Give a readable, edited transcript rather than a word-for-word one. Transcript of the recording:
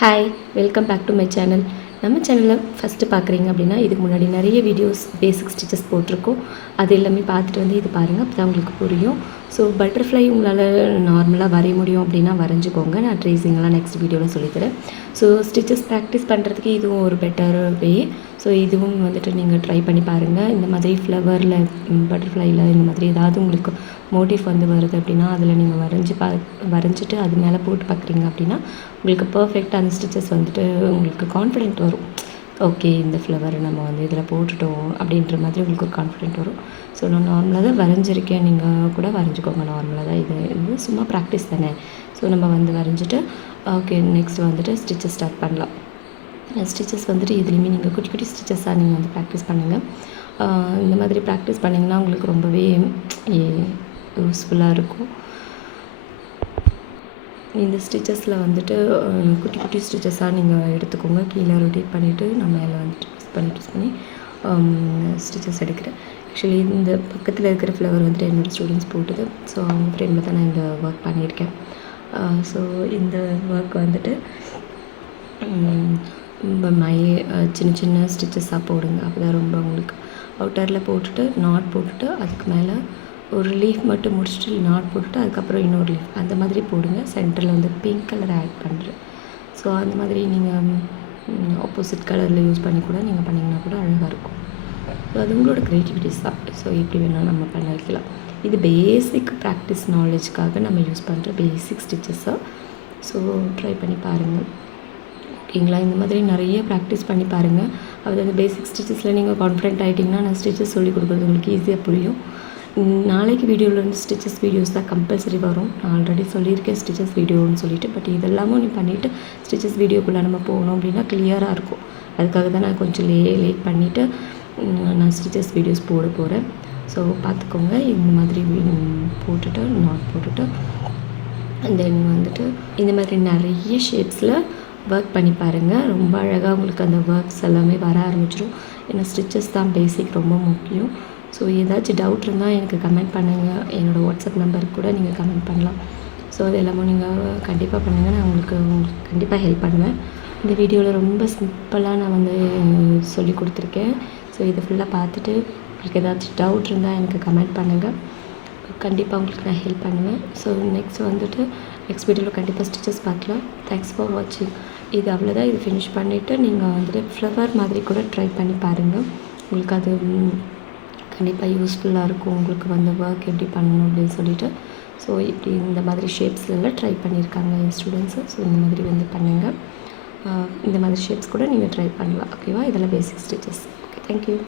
Hi, welcome back to my channel. நம்ம சேனலில் first பார்க்குறீங்க அப்படின்னா இதுக்கு முன்னாடி நிறைய வீடியோஸ் பேசிக் ஸ்டிச்சஸ் போட்டிருக்கோம். அது எல்லாமே பார்த்துட்டு வந்து இது பாருங்கள், அப்போ தான் உங்களுக்கு புரியும். ஸோ பட்டர்ஃப்ளை உங்களால் நார்மலாக வரைய முடியும் அப்படின்னா வரைஞ்சிக்கோங்க. நான் ட்ரேசிங்கெல்லாம் நெக்ஸ்ட் வீடியோவில் சொல்லித்தரேன். ஸோ ஸ்டிச்சஸ் ப்ராக்டிஸ் பண்ணுறதுக்கு இதுவும் ஒரு பெட்டர் வே. ஸோ இதுவும் வந்துட்டு நீங்கள் ட்ரை பண்ணி பாருங்கள். இந்த மாதிரி ஃப்ளவரில், பட்டர்ஃப்ளையில் இந்த மாதிரி ஏதாவது உங்களுக்கு மோட்டிவ் வந்து வருது அப்படின்னா அதில் நீங்கள் வரைஞ்சிட்டு அது மேலே போட்டு பார்க்குறீங்க அப்படின்னா உங்களுக்கு பர்ஃபெக்டாக அந்த ஸ்டிச்சஸ் வந்துட்டு உங்களுக்கு கான்ஃபிடென்ட் வரும். ஓகே, இந்த ஃப்ளவரை நம்ம வந்து இதில் போட்டுட்டோம் அப்படின்ற மாதிரி உங்களுக்கு ஒரு கான்ஃபிடென்ட் வரும். ஸோ நான் நார்மலாக தான் வரைஞ்சிருக்கேன், நீங்கள் கூட வரைஞ்சிக்கோங்க. நார்மலாக தான் இது சும்மா ப்ராக்டிஸ் தானே. ஸோ நம்ம வந்து வரைஞ்சிட்டு ஓகே, நெக்ஸ்ட் வந்துட்டு ஸ்டிச்சஸ் ஸ்டார்ட் பண்ணலாம். ஸ்டிச்சஸ் வந்துட்டு இதுலேயுமே நீங்கள் குட்டி குட்டி ஸ்டிச்சஸாக நீங்கள் வந்து ப்ராக்டிஸ் பண்ணுங்கள். இந்த மாதிரி ப்ராக்டிஸ் பண்ணிங்கன்னா உங்களுக்கு ரொம்பவே யூஸ்ஃபுல்லாக இருக்கும். இந்த ஸ்டிச்சஸில் வந்துட்டு குட்டி குட்டி ஸ்டிச்சஸாக நீங்கள் எடுத்துக்கோங்க. கீழே ரொட்டேட் பண்ணிவிட்டு நம்ம மேலே வந்துட்டு ட்விஸ்ட் பண்ணி ஸ்டிச்சஸ் எடுக்கிறேன். ஆக்சுவலி இந்த பக்கத்தில் இருக்கிற ஃப்ளவர் வந்துட்டு என்னோடய ஸ்டூடெண்ட்ஸ் போட்டது. ஸோ அவங்க ஃப்ரேமில் தான் நான் இந்த ஒர்க் பண்ணியிருக்கேன். ஸோ இந்த ஒர்க் வந்துட்டு சின்ன சின்ன ஸ்டிச்சஸாக போடுங்க. அப்போ தான் ரொம்ப உங்களுக்கு அவுட்டரில் போட்டுட்டு நாட் போட்டுட்டு அதுக்கு மேலே ஒரு லீஃப் மட்டும் முடிச்சுட்டு நாட் போட்டுட்டு அதுக்கப்புறம் இன்னொரு லீஃப் அந்த மாதிரி போடுங்க. சென்டரில் வந்து பிங்க் கலர் ஆட் பண்ணுறேன். ஸோ அந்த மாதிரி நீங்கள் ஆப்போசிட் கலரில் யூஸ் பண்ணி கூட நீங்கள் பண்ணிங்கன்னா கூட அழகாக இருக்கும். ஸோ அது உங்களோட க்ரியேட்டிவிட்டிஸ் தான். ஸோ எப்படி வேணாலும் நம்ம பண்ண வைக்கலாம். இது பேசிக் ப்ராக்டிஸ் நாலேஜ்க்காக நம்ம யூஸ் பண்ணுற பேசிக் ஸ்டிச்சஸாக. ஸோ ட்ரை பண்ணி பாருங்கள். ஓகேங்களா? இந்த மாதிரி நிறைய ப்ராக்டிஸ் பண்ணி பாருங்கள். அதாவது பேசிக் ஸ்டிச்சஸில் நீங்கள் கான்ஃபிடென்ட் ஆகிட்டிங்கன்னா நான் ஸ்டிச்சஸ் சொல்லிக் கொடுக்குறது உங்களுக்கு ஈஸியாக புரியும். நாளைக்கு வீடியோவில் வந்து ஸ்டிச்சஸ் வீடியோஸ் தான் கம்பல்சரி வரும். நான் ஆல்ரெடி சொல்லியிருக்கேன் ஸ்டிச்சஸ் வீடியோன்னு சொல்லிட்டு. பட் இதெல்லாமும் நீ பண்ணிவிட்டு ஸ்டிச்சஸ் வீடியோக்குள்ளே நம்ம போகணும் அப்படின்னா கிளியராக இருக்கும். அதுக்காக தான் நான் கொஞ்சம் லேட் பண்ணிவிட்டு நான் ஸ்டிச்சஸ் வீடியோஸ் போட போகிறேன். ஸோ பார்த்துக்கோங்க. இந்த மாதிரி போட்டுட்டு நாட் போட்டுட்டு தென் வந்துட்டு இந்த மாதிரி நிறைய ஷேப்ஸில் ஒர்க் பண்ணி பாருங்கள். ரொம்ப அழகாக உங்களுக்கு அந்த ஒர்க்ஸ் எல்லாமே வர ஆரம்பிச்சிடும். ஏன்னா ஸ்டிச்சஸ் தான் பேசிக், ரொம்ப முக்கியம். ஸோ ஏதாச்சும் டவுட் இருந்தால் எனக்கு கமெண்ட் பண்ணுங்கள். என்னோடய வாட்ஸ்அப் நம்பருக்கு கூட நீங்கள் கமெண்ட் பண்ணலாம். ஸோ அது எல்லாமே நீங்கள் கண்டிப்பாக பண்ணுங்கள். நான் உங்களுக்கு கண்டிப்பாக ஹெல்ப் பண்ணுவேன். இந்த வீடியோவில் ரொம்ப சிம்பிளாக நான் வந்து சொல்லி கொடுத்துருக்கேன். ஸோ இதை ஃபுல்லாக பார்த்துட்டு உங்களுக்கு ஏதாச்சும் டவுட் இருந்தால் எனக்கு கமெண்ட் பண்ணுங்கள். கண்டிப்பாக உங்களுக்கு நான் ஹெல்ப் பண்ணுவேன். ஸோ நெக்ஸ்ட் வந்துட்டு நெக்ஸ்ட் வீடியோவில் கண்டிப்பாக ஸ்டிச்சஸ் பார்க்கலாம். தேங்க்ஸ் ஃபார் வாட்சிங். இது அவ்வளோதான். இது ஃபினிஷ் பண்ணிவிட்டு நீங்கள் வந்துட்டு ஃப்ளவர் மாதிரி கூட ட்ரை பண்ணி பாருங்கள். உங்களுக்கு அது கண்டிப்பாக யூஸ்ஃபுல்லாக இருக்கும். உங்களுக்கு வந்து ஒர்க் எப்படி பண்ணணும் அப்படின்னு சொல்லிட்டு. ஸோ இப்படி இந்த மாதிரி ஷேப்ஸ்லாம் ட்ரை பண்ணியிருக்காங்க என் ஸ்டூடெண்ட்ஸு. ஸோ இந்த மாதிரி வந்து பண்ணுங்கள். இந்த மாதிரி ஷேப்ஸ் கூட நீங்கள் ட்ரை பண்ணலாம். ஓகேவா? இதெல்லாம் பேசிக் ஸ்டிச்சஸ். Okay, thank you.